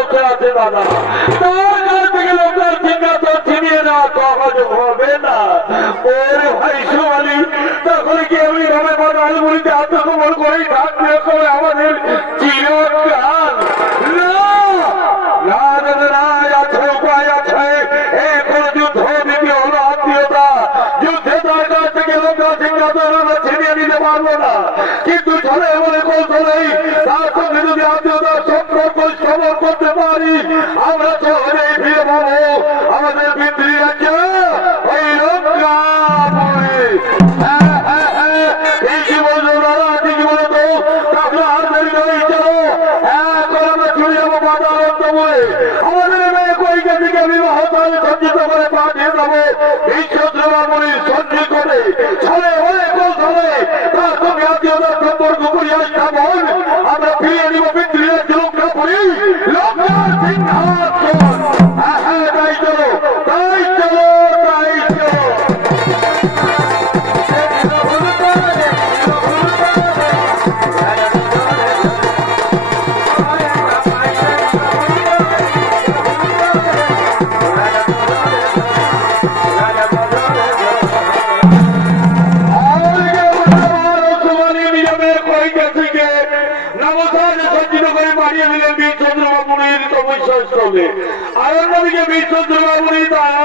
বলতে আছে দাদা তার কাছ থেকে লোকটার ঠিকানা ছিনিয়ে নেওয়া তখন হবে না। ওর ভাই কি আমি রমে বড় আলমুড়িতে আত্মসমর্পণ করেই থাক খণ্ডিত করে পাঠিয়ে দেবো। বিচন্দ্রবাবুরই দয়া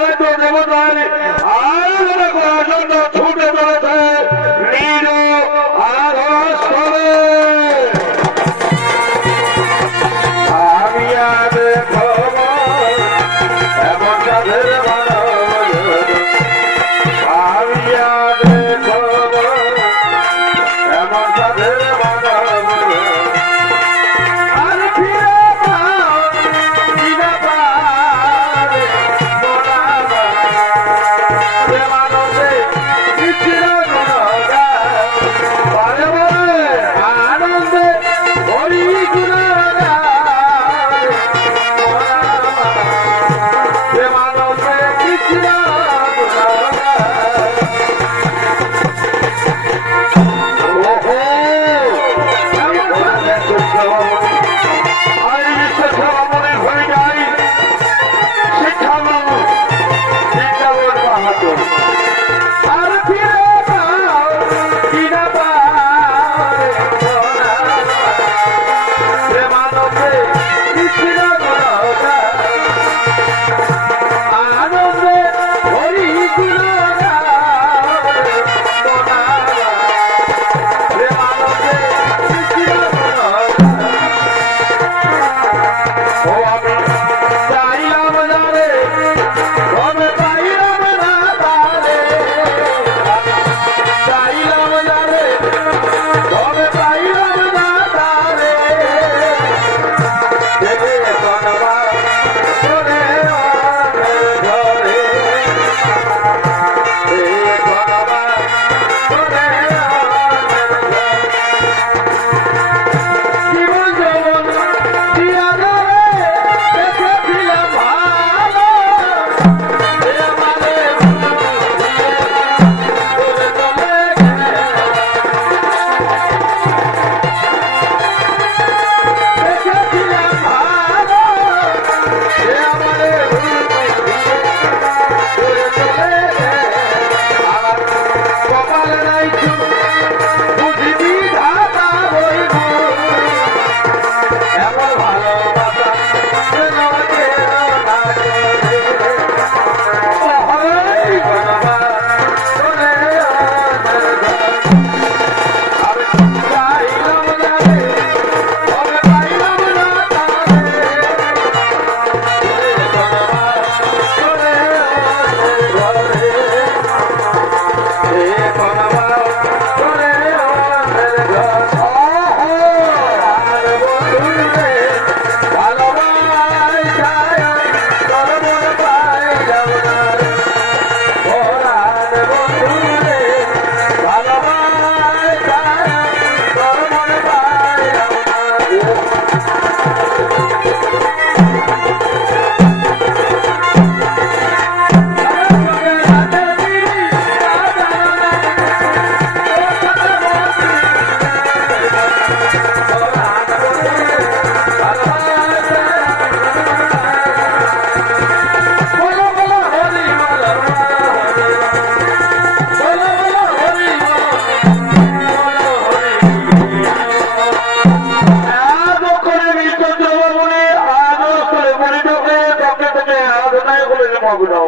গুলো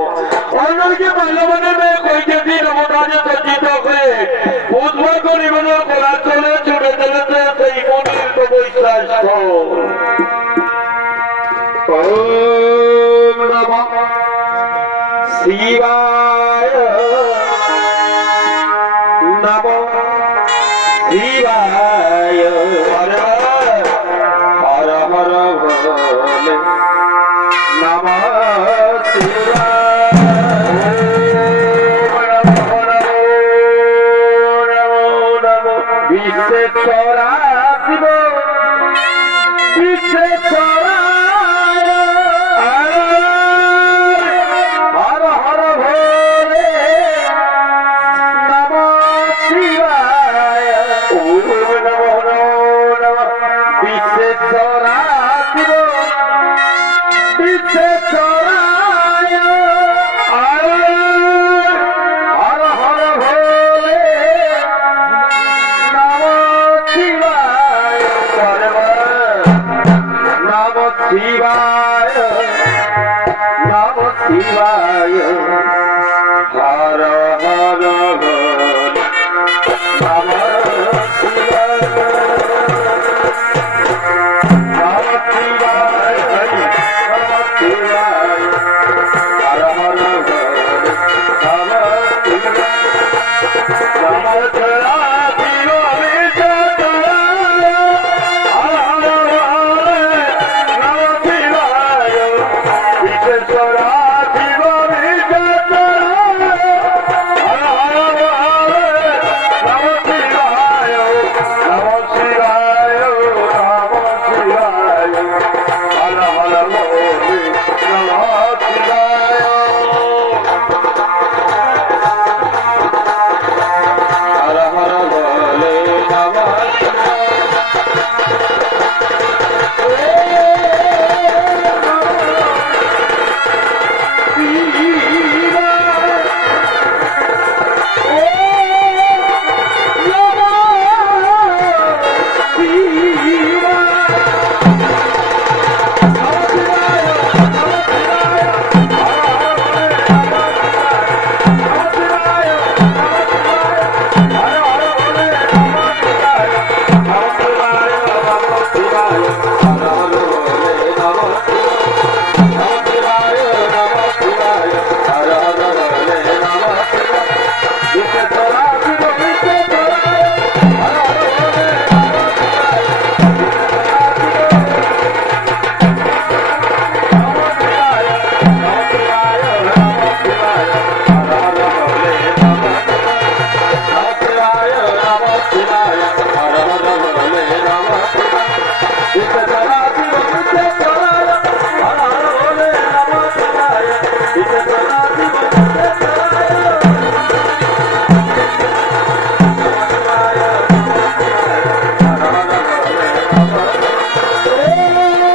অন্যকে ভালোমানের কইকে দিন মোটামুটি সজ্জিত হয়ে উদ্ভব জীবন কলা চলে ছুটে চলেছে সেই মন্দির শিবায়। নম শিবায়। নম শিবায়